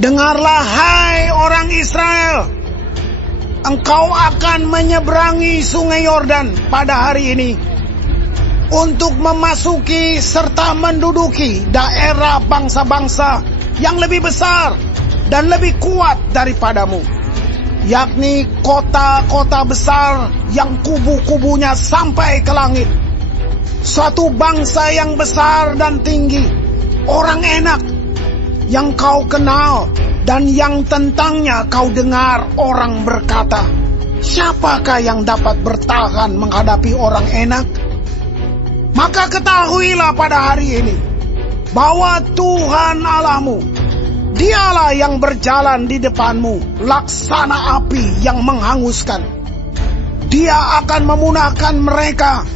Dengarlah hai orang Israel, engkau akan menyeberangi sungai Yordan pada hari ini untuk memasuki serta menduduki daerah bangsa-bangsa yang lebih besar dan lebih kuat daripadamu, yakni kota-kota besar yang kubu-kubunya sampai ke langit. Suatu bangsa yang besar dan tinggi, orang enak yang kau kenal dan yang tentangnya kau dengar orang berkata, siapakah yang dapat bertahan menghadapi orang enak? Maka ketahuilah pada hari ini bahwa Tuhan Allahmu, Dialah yang berjalan di depanmu laksana api yang menghanguskan. Dia akan memunahkan mereka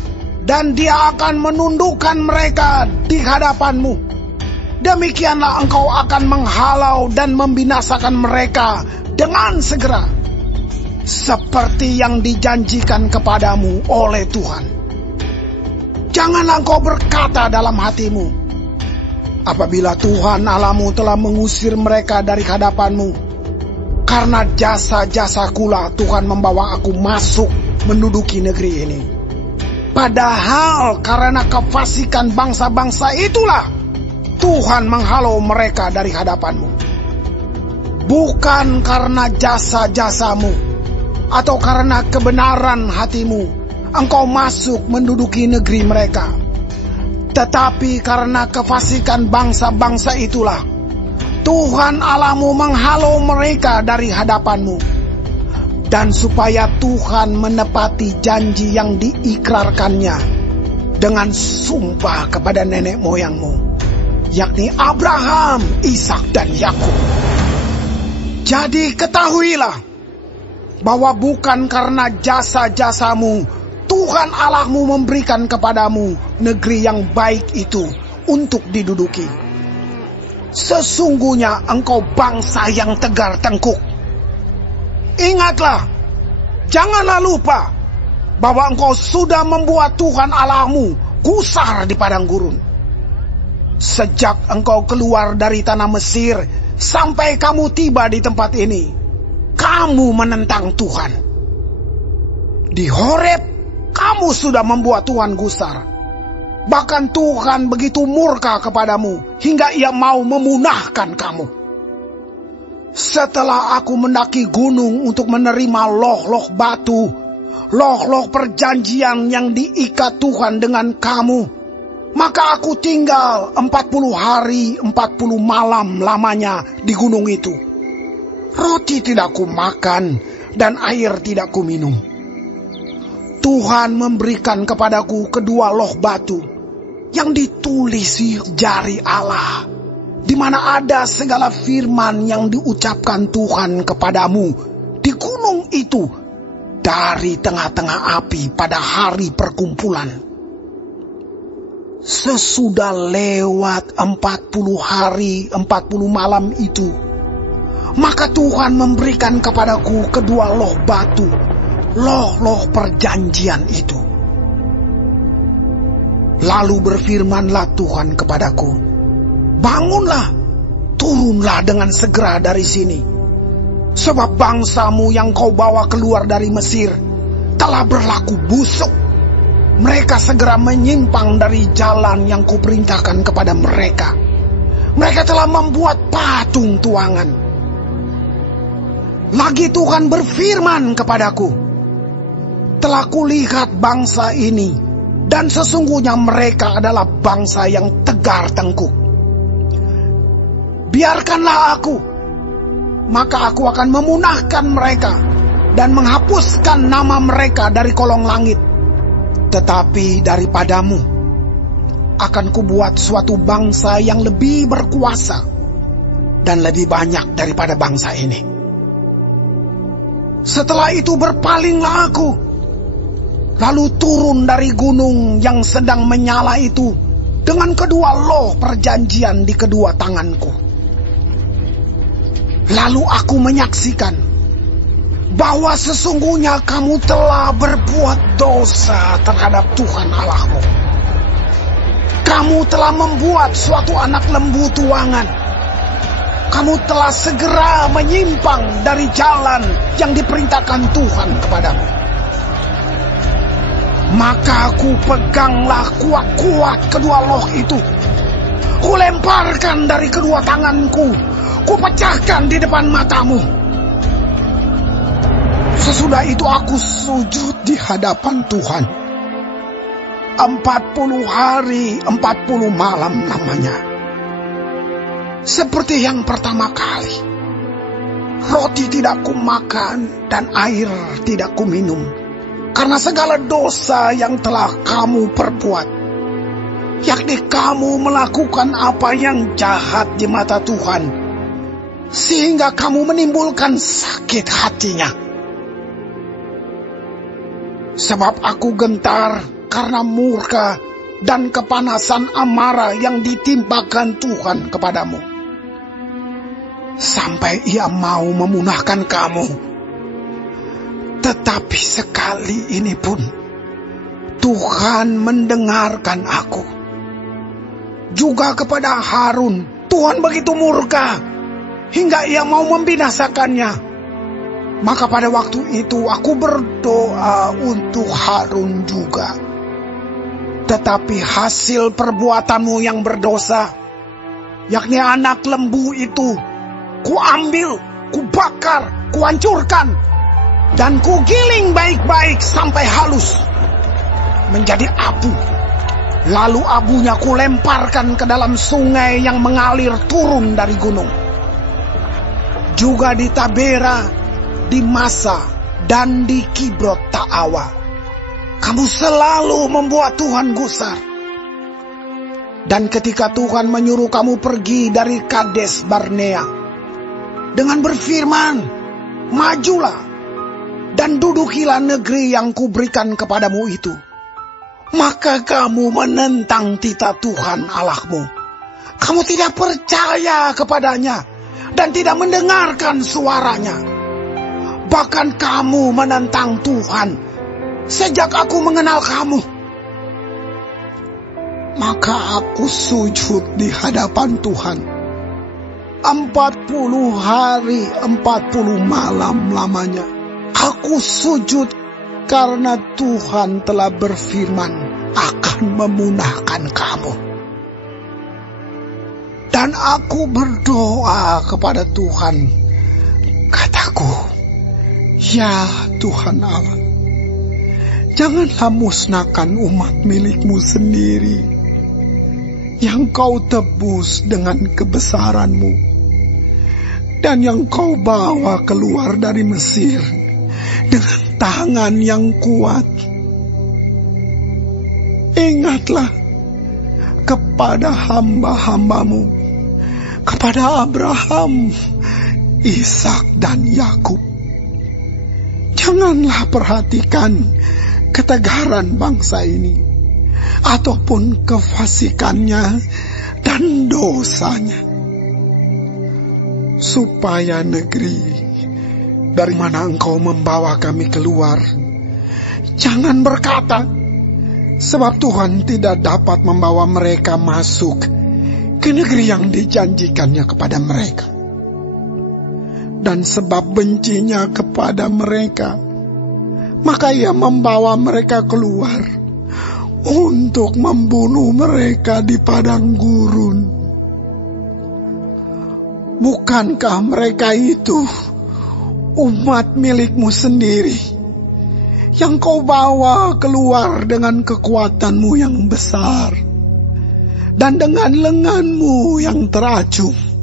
dan Dia akan menundukkan mereka di hadapanmu. Demikianlah engkau akan menghalau dan membinasakan mereka dengan segera, seperti yang dijanjikan kepadamu oleh Tuhan. Janganlah engkau berkata dalam hatimu, apabila Tuhan Allahmu telah mengusir mereka dari hadapanmu, karena jasa-jasakulah Tuhan membawa aku masuk menduduki negeri ini. Padahal karena kefasikan bangsa-bangsa itulah Tuhan menghalau mereka dari hadapanmu. Bukan karena jasa-jasamu atau karena kebenaran hatimu engkau masuk menduduki negeri mereka, tetapi karena kefasikan bangsa-bangsa itulah Tuhan Allahmu menghalau mereka dari hadapanmu. Dan supaya Tuhan menepati janji yang diikrarkannya dengan sumpah kepada nenek moyangmu, yakni Abraham, Ishak, dan Yakub. Jadi ketahuilah bahwa bukan karena jasa-jasamu Tuhan Allahmu memberikan kepadamu negeri yang baik itu untuk diduduki. Sesungguhnya engkau bangsa yang tegar tengkuk. Ingatlah, janganlah lupa bahwa engkau sudah membuat Tuhan Allahmu gusar di padang gurun. Sejak engkau keluar dari tanah Mesir sampai kamu tiba di tempat ini, kamu menentang Tuhan. Di Horeb, kamu sudah membuat Tuhan gusar. Bahkan Tuhan begitu murka kepadamu hingga Ia mau memunahkan kamu. Setelah aku mendaki gunung untuk menerima loh-loh batu, loh-loh perjanjian yang diikat Tuhan dengan kamu, maka aku tinggal 40 hari 40 malam lamanya di gunung itu. Roti tidak kumakan dan air tidak kuminum. Tuhan memberikan kepadaku kedua loh batu yang ditulisi jari Allah, di mana ada segala firman yang diucapkan Tuhan kepadamu di gunung itu dari tengah-tengah api pada hari perkumpulan. Sesudah lewat 40 hari 40 malam itu, maka Tuhan memberikan kepadaku kedua loh batu, loh-loh perjanjian itu. Lalu berfirmanlah Tuhan kepadaku, bangunlah, turunlah dengan segera dari sini, sebab bangsamu yang kau bawa keluar dari Mesir telah berlaku busuk. Mereka segera menyimpang dari jalan yang kuperintahkan kepada mereka. Mereka telah membuat patung tuangan. Lagi Tuhan berfirman kepadaku, telah kulihat bangsa ini, dan sesungguhnya mereka adalah bangsa yang tegar tengkuk. Biarkanlah aku, maka aku akan memunahkan mereka dan menghapuskan nama mereka dari kolong langit. Tetapi daripadamu akan kubuat suatu bangsa yang lebih berkuasa dan lebih banyak daripada bangsa ini. Setelah itu berpalinglah aku, lalu turun dari gunung yang sedang menyala itu dengan kedua loh perjanjian di kedua tanganku. Lalu aku menyaksikan bahwa sesungguhnya kamu telah berbuat dosa terhadap Tuhan Allahmu. Kamu telah membuat suatu anak lembu tuangan. kamu telah segera menyimpang dari jalan yang diperintahkan Tuhan kepadamu. Maka aku peganglah kuat-kuat kedua loh itu. Kulemparkan dari kedua tanganku. Kupecahkan di depan matamu. Sesudah itu aku sujud di hadapan Tuhan. 40 hari 40 malam lamanya. Seperti yang pertama kali. Roti tidak kumakan dan air tidak kuminum, karena segala dosa yang telah kamu perbuat, yakni kamu melakukan apa yang jahat di mata Tuhan, sehingga kamu menimbulkan sakit hatinya. Sebab aku gentar karena murka dan kepanasan amarah yang ditimpakan Tuhan kepadamu, sampai ia mau memunahkan kamu. Tetapi sekali ini pun Tuhan mendengarkan aku. Juga kepada Harun Tuhan begitu murka hingga ia mau membinasakannya. Maka pada waktu itu aku berdoa untuk Harun juga. Tetapi hasil perbuatanmu yang berdosa, yakni anak lembu itu, kuambil, kubakar, kuhancurkan, dan kugiling baik-baik sampai halus menjadi abu. Lalu abunya kulemparkan ke dalam sungai yang mengalir turun dari gunung. Juga di Tabera, di Masa, dan di Kibrot Ta'awa, kamu selalu membuat Tuhan gusar. Dan ketika Tuhan menyuruh kamu pergi dari Kades Barnea dengan berfirman, majulah dan dudukilah negeri yang kuberikan kepadamu itu, maka kamu menentang titah Tuhan Allahmu. Kamu tidak percaya kepadanya dan tidak mendengarkan suaranya. Bahkan kamu menentang Tuhan sejak aku mengenal kamu. Maka aku sujud di hadapan Tuhan 40 hari 40 malam lamanya. Aku sujud karena Tuhan telah berfirman akan memunahkan kamu. Dan aku berdoa kepada Tuhan. Kataku, ya Tuhan Allah, janganlah musnahkan umat milikmu sendiri, yang kau tebus dengan kebesaranmu, dan yang kau bawa keluar dari Mesir dengan tangan yang kuat. Ingatlah kepada hamba-hambamu, kepada Abraham, Ishak, dan Yakub. Janganlah perhatikan ketegaran bangsa ini, ataupun kefasikannya dan dosanya, supaya negeri dari mana engkau membawa kami keluar, jangan berkata, sebab Tuhan tidak dapat membawa mereka masuk ke negeri yang dijanjikannya kepada mereka. Dan sebab bencinya kepada mereka, maka ia membawa mereka keluar untuk membunuh mereka di padang gurun. Bukankah mereka itu umat milikmu sendiri, yang kau bawa keluar dengan kekuatanmu yang besar dan dengan lenganmu yang teracung?